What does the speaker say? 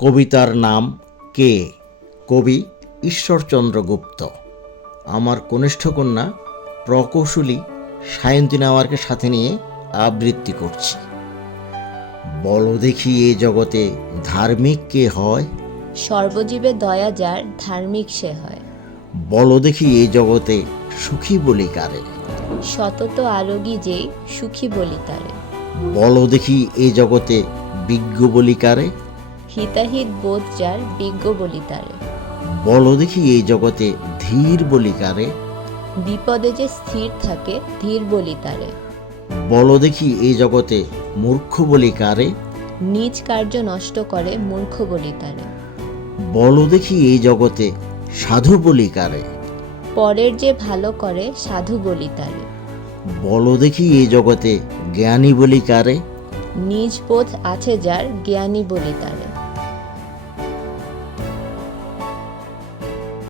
কবিতার নাম কে? কবি ঈশ্বরচন্দ্র গুপ্ত। আমার কনিষ্ঠ কন্যা প্রকৌশলী সায়ন্তী নেওয়ারকে সাথে নিয়ে আবৃত্তি করছি। বলো দেখি এ জগতে ধার্মিক কে হয়? সর্বজীবে দয়া যার ধার্মিক সে হয়। বলো দেখি এ জগতে সুখী বলি কারে? সতত আরোগী যেই সুখী বলি তারে। বলো দেখি এ জগতে বিজ্ঞ বলি কারে? হিতাহিত বোধ যার বিজ্ঞ বলি তারে। বলো দেখি এই জগতে ধীর বলি কারে? বিপদে যে স্থির থাকে ধীর বলি তারে। বলো দেখি এই জগতে মূর্খ বলি কারে? নিজ কার্য নষ্ট করে মূর্খ বলি তারে। বলো দেখি এই জগতে সাধু বলি কারে? পরের যে ভালো করে সাধু বলি তারে। বলো দেখি এই জগতে জ্ঞানী বলি কারে? নিজ বোধ আছে যার জ্ঞানী বলি তারে।